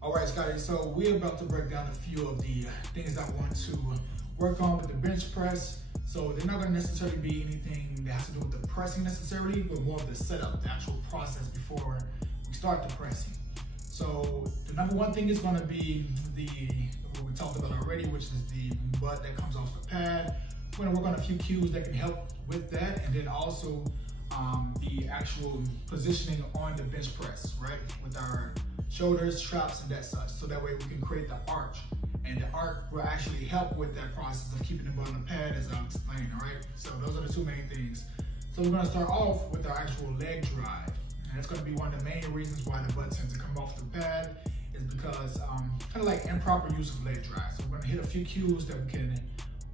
All right, Scotty, so we're about to break down a few of the things I want to work on with the bench press. So they're not gonna necessarily be anything that has to do with the pressing necessarily, but more of the setup, the actual process before we start the pressing. So the number one thing is gonna be what we talked about already, which is the butt that comes off the pad. We're gonna work on a few cues that can help with that, and then also the actual positioning on the bench press, right? With our shoulders, traps, and that such. So that way we can create the arch. And the arch will actually help with that process of keeping the butt on the pad, as I'll explain, all right? So those are the two main things. So we're gonna start off with our actual leg drive. And that's gonna be one of the main reasons why the butt tends to come off the pad, is because kind of like improper use of leg drive. So we're gonna hit a few cues that we can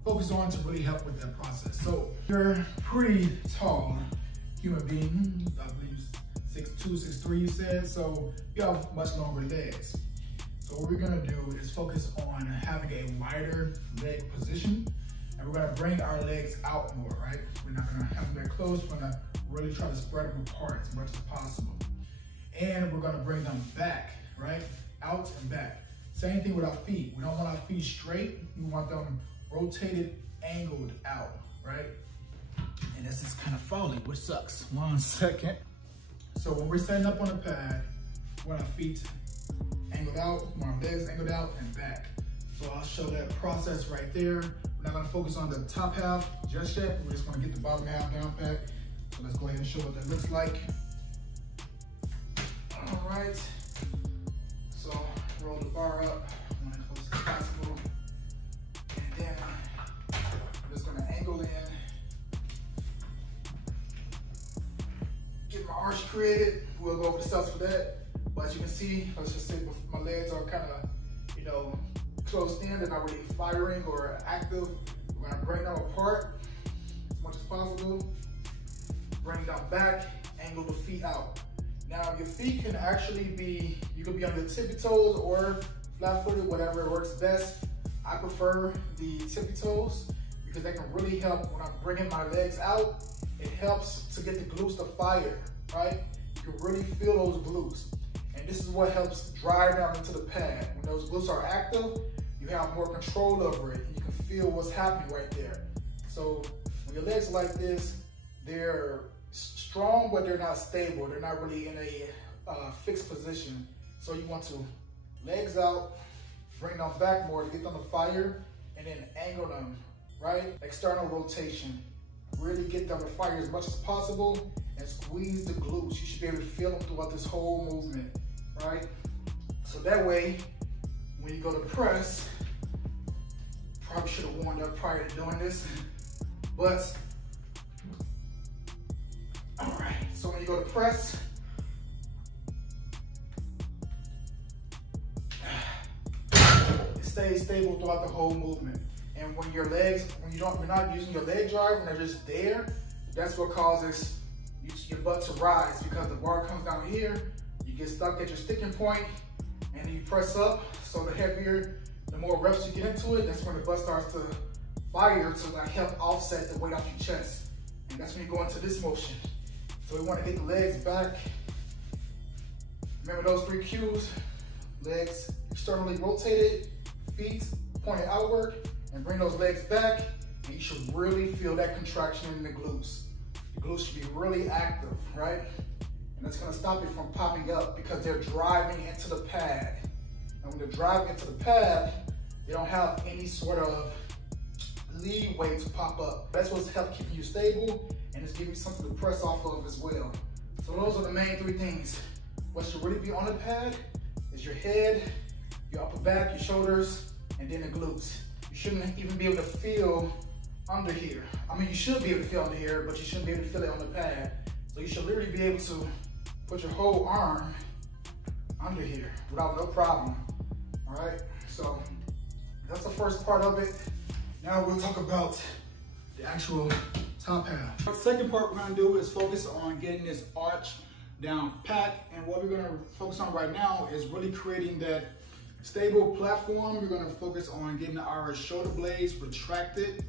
focus on to really help with that process. So you're a pretty tall human being, I believe 6'2", 6'3", you said, so you have much longer legs. So what we're gonna do is focus on having a wider leg position, and we're gonna bring our legs out more, right? We're not gonna have them that close, we're gonna really try to spread them apart as much as possible. And we're gonna bring them back, right? Out and back. Same thing with our feet. We don't want our feet straight, we want them rotated, angled out, right? And this is kind of falling, which sucks. 1 second. So when we're standing up on the pad, we want our feet angled out, we want our legs angled out and back. So I'll show that process right there. We're not gonna focus on the top half just yet. We're just gonna get the bottom half down pat. So let's go ahead and show what that looks like. All right. So roll the bar up, as close as possible. And then I'm just gonna angle in. Get my arch created. We'll go over the steps for that. But as you can see, let's just say my legs are kind of, closed in. They're not really firing or active. We're gonna bring them apart as much as possible. Bring them back, angle the feet out. Now your feet can actually be, you can be on the tippy toes or flat-footed, whatever works best. I prefer the tippy toes because they can really help when I'm bringing my legs out. It helps to get the glutes to fire, right? You can really feel those glutes. And this is what helps drive down into the pad. When those glutes are active, you have more control over it, and you can feel what's happening right there. So when your legs are like this, they're strong, but they're not stable. They're not really in a fixed position. So you want to legs out, bring them back more to get them to fire, and then angle them, right? External rotation. Really get them to fire as much as possible and squeeze the glutes. You should be able to feel them throughout this whole movement, right? So that way, when you go to press, probably should have warmed up prior to doing this, but, all right. So when you go to press, it stays stable throughout the whole movement. And when your legs, you're not using your leg drive, when they're just there, that's what causes your butt to rise, because the bar comes down here, you get stuck at your sticking point, and then you press up. So the heavier, the more reps you get into it, that's when the butt starts to fire to like help offset the weight off your chest. And that's when you go into this motion. So we want to get the legs back. Remember those 3 cues: legs externally rotated, feet pointed outward, and bring those legs back, and you should really feel that contraction in the glutes. The glutes should be really active, right? And that's gonna stop it from popping up because they're driving into the pad. And when they're driving into the pad, they don't have any sort of leeway to pop up. That's what's helped keep you stable, and it's giving you something to press off of as well. So those are the main 3 things. What should really be on the pad is your head, your upper back, your shoulders, and then the glutes. You shouldn't even be able to feel under here. I mean, you should be able to feel under here, but you shouldn't be able to feel it on the pad. So you should literally be able to put your whole arm under here without no problem, all right? So that's the first part of it. Now we'll talk about the actual top half. The second part we're gonna do is focus on getting this arch down pat, and what we're gonna focus on right now is really creating that stable platform. We're gonna focus on getting our shoulder blades retracted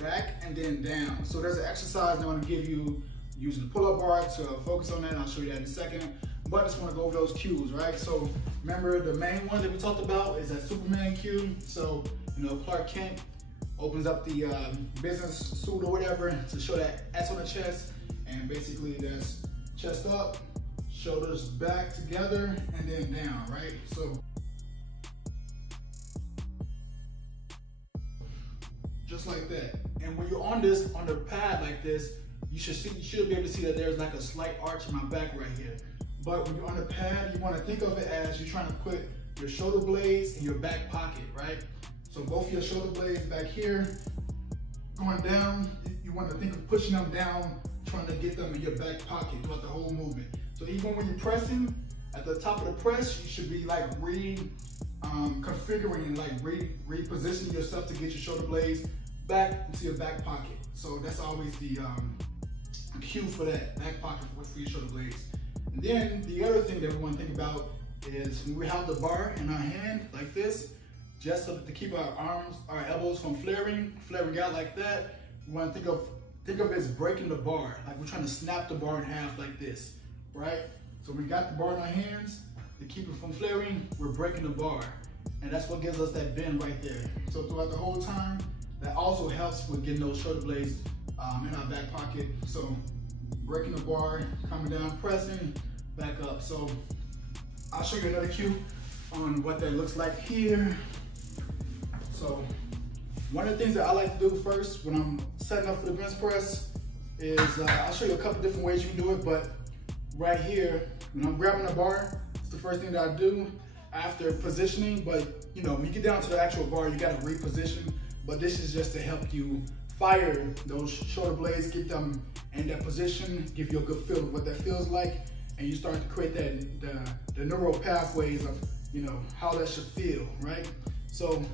back and then down. So there's an exercise I'm gonna give you using the pull-up bar to focus on that, and I'll show you that in a second. but I just want to go over those cues, right? So remember, the main one that we talked about is that Superman cue. So, you know, Clark Kent opens up the business suit or whatever to show that S on the chest, and basically that's chest up, shoulders back together, and then down, right? So just like that. And when you're on the pad like this, you should be able to see that there's like a slight arch in my back right here. But when you're on the pad, you want to think of it as you're trying to put your shoulder blades in your back pocket, right? So both your shoulder blades back here, going down, you want to think of pushing them down, trying to get them in your back pocket throughout the whole movement. So even when you're pressing, at the top of the press, you should be like configuring, like repositioning yourself to get your shoulder blades back into your back pocket. So that's always the cue for that, back pocket for your shoulder blades. And then the other thing that we want to think about is when we have the bar in our hand like this, just so to keep our arms, our elbows from flaring out like that, we want to think of it as breaking the bar, like we're trying to snap the bar in half like this, right? So we got the bar in our hands, to keep it from flaring, we're breaking the bar. And that's what gives us that bend right there. So throughout the whole time, that also helps with getting those shoulder blades in our back pocket. So breaking the bar, coming down, pressing, back up. So I'll show you another cue on what that looks like here. So one of the things that I like to do first when I'm setting up for the bench press is I'll show you a couple different ways you can do it, but right here, when I'm grabbing the bar, it's the first thing that I do after positioning. But you know, when you get down to the actual bar, you gotta reposition. But this is just to help you fire those shoulder blades, get them in that position, give you a good feel of what that feels like, and you start to create that the neural pathways of, you know, how that should feel, right? So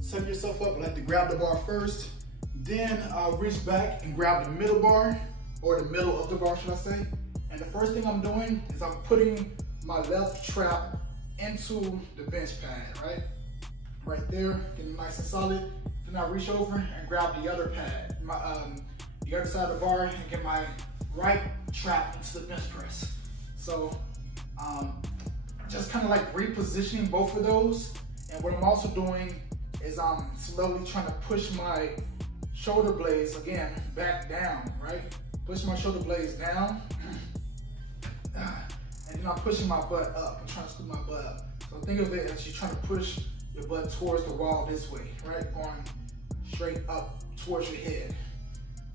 set yourself up, like to grab the bar first, then I'll reach back and grab the middle bar, or the middle of the bar, should I say. And the first thing I'm doing is I'm putting my left trap into the bench pad, right? Right there, getting nice and solid. Then I reach over and grab the other pad, the other side of the bar, and get my right trap into the bench press. So just kind of like repositioning both of those. And what I'm also doing is I'm slowly trying to push my shoulder blades, again, back down, right? Push my shoulder blades down. And then I'm pushing my butt up. I'm trying to scoop my butt up. So think of it as you're trying to push your butt towards the wall this way, right? Going straight up towards your head.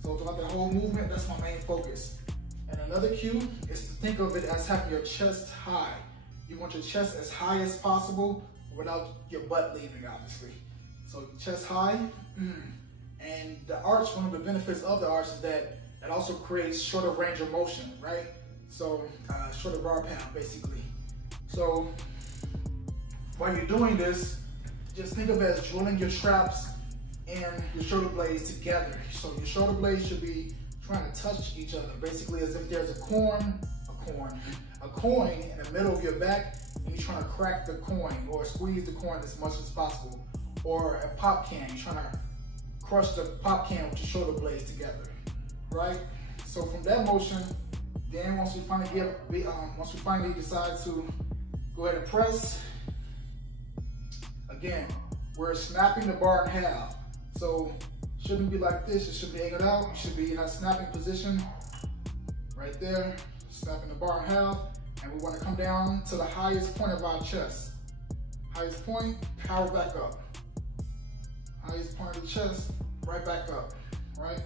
So throughout the whole movement, that's my main focus. And another cue is to think of it as having your chest high. You want your chest as high as possible without your butt leaving, obviously. So chest high. And the arch, one of the benefits of the arch is that it also creates shorter range of motion, right? So shorter bar pound, basically. So while you're doing this, just think of it as drilling your traps and your shoulder blades together. So your shoulder blades should be trying to touch each other, basically as if there's a coin in the middle of your back, and you're trying to crack the coin or squeeze the coin as much as possible. Or a pop can, you're trying to crush the pop can with your shoulder blades together, right? So from that motion, then once we finally decide to go ahead and press, again, we're snapping the bar in half. So it shouldn't be like this, it should be angled out. It should be in a snapping position, right there, snapping the bar in half. And we want to come down to the highest point of our chest. Highest point, power back up. Highest point of the chest, right back up, right?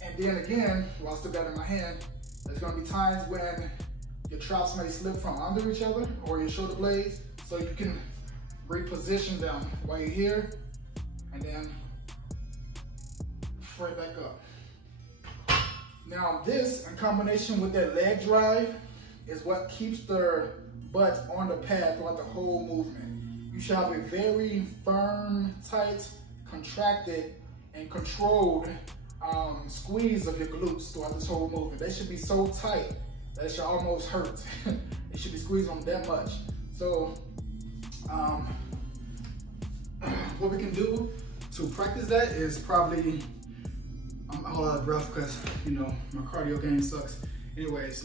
And then again, while I still got it in my hand, there's gonna be times when your traps may slip from under each other or your shoulder blades, so you can reposition them while you're here, and then right back up. Now this, in combination with that leg drive, is what keeps the butt on the pad throughout the whole movement. You should have a very firm, tight, contracted, and controlled squeeze of your glutes throughout this whole movement. They should be so tight that it should almost hurt. It should be squeezed on that much. So what we can do to practice that is probably, I'm all out of breath because, you know, my cardio game sucks, Anyways,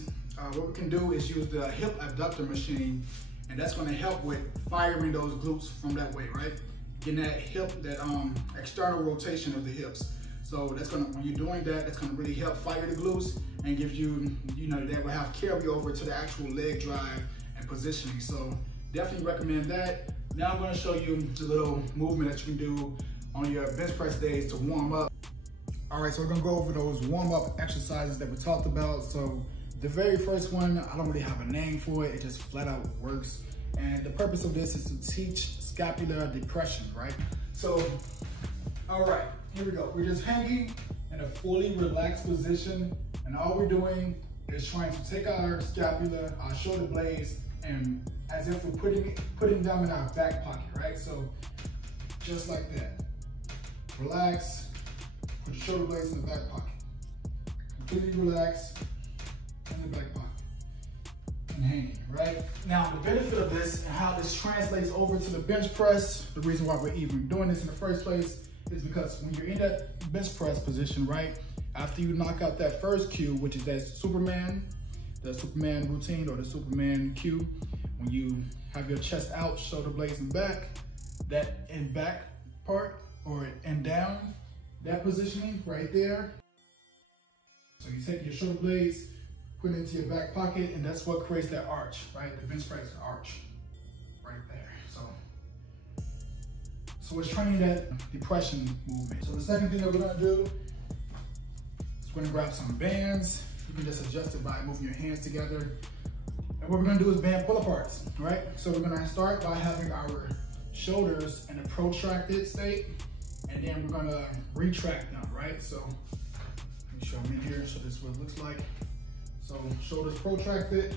what we can do is use the hip abductor machine, and that's gonna help with firing those glutes from that way, right? Getting that hip, that external rotation of the hips. So that's gonna, when you're doing that, that's gonna really help fire the glutes and give you, that will have carryover to the actual leg drive and positioning. So definitely recommend that. Now I'm gonna show you the little movement that you can do on your bench press days to warm up. All right, so we're gonna go over those warm-up exercises that we talked about. So the very first one, I don't really have a name for it. It just flat out works. And the purpose of this is to teach scapular depression, right? So, all right, here we go. We're just hanging in a fully relaxed position. And all we're doing is trying to take our scapula, our shoulder blades, and as if we're putting them in our back pocket, right? So just like that. Relax, put your shoulder blades in the back pocket. Completely relax in the back pocket. And hanging, right? Now the benefit of this and how this translates over to the bench press, the reason why we're even doing this in the first place is because when you're in that bench press position, right? After you knock out that first cue, which is that the Superman routine or the Superman cue, when you have your chest out, shoulder blades in back, that in back part or in down, that positioning right there. So you take your shoulder blades, put it into your back pocket, and that's what creates that arch, right? The bench press arch right there. So it's training that depression movement. So the second thing that we're gonna do is we're gonna grab some bands. You can just adjust it by moving your hands together. And what we're gonna do is band pull aparts, right? So we're gonna start by having our shoulders in a protracted state, and then we're gonna retract them, right? So let me show them in here, so this is what it looks like. So shoulders protracted,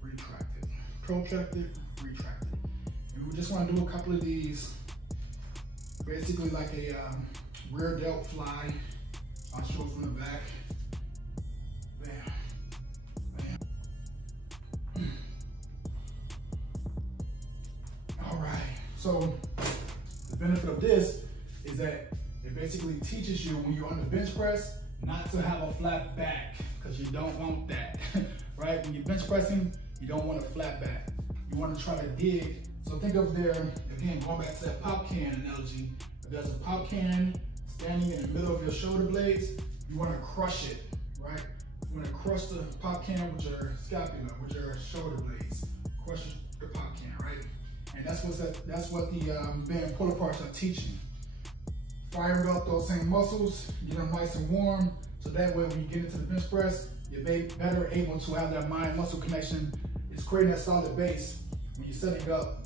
retracted, protracted, retracted. And we just wanna do a couple of these, basically like a rear delt fly. I'll show it from the back. Bam, bam. All right, so the benefit of this is that it basically teaches you when you're on the bench press not to have a flat back, because you don't want that, right? When you're bench pressing, you don't want a flat back. You want to try to dig. So think of there, again, going back to that pop can analogy. If there's a pop can standing in the middle of your shoulder blades, you want to crush it, right? You want to crush the pop can with your scapula, with your shoulder blades. Crush the pop can, right? And that's what the band pull aparts are teaching. Firing up those same muscles, get them nice and warm, so that way when you get into the bench press, you're better able to have that mind-muscle connection. It's creating that solid base when you're setting up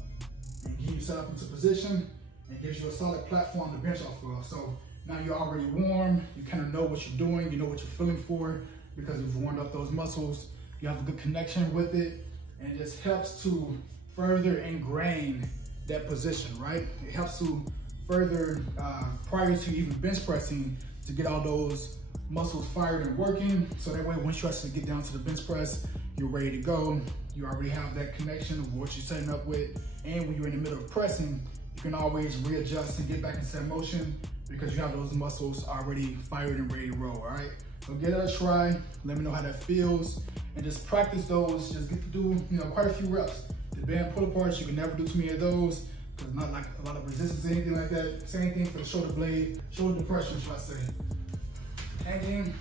and getting you set up into position, and gives you a solid platform to bench off of. So now you're already warm, you kind of know what you're doing, you know what you're feeling for, because you've warmed up those muscles, you have a good connection with it, and it just helps to further ingrain that position, right? It helps to further, prior to even bench pressing, to get all those muscles fired and working, so that way once you actually get down to the bench press, you're ready to go. You already have that connection of what you're setting up with, and when you're in the middle of pressing, you can always readjust and get back into that motion because you have those muscles already fired and ready to roll, all right? So give it a try, let me know how that feels, and just practice those. Just get to do, quite a few reps. The band pull aparts, you can never do too many of those because not like a lot of resistance or anything like that. Same thing for the shoulder blade, shoulder depression, should I say. Hanging,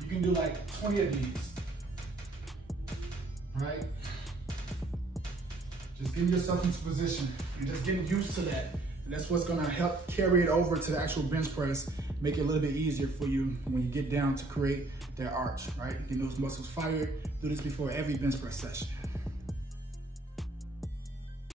you can do like 20 of these, right? Just getting yourself into position and just getting used to that. And that's what's gonna help carry it over to the actual bench press, make it a little bit easier for you when you get down to create that arch, right? Getting those muscles fired. Do this before every bench press session.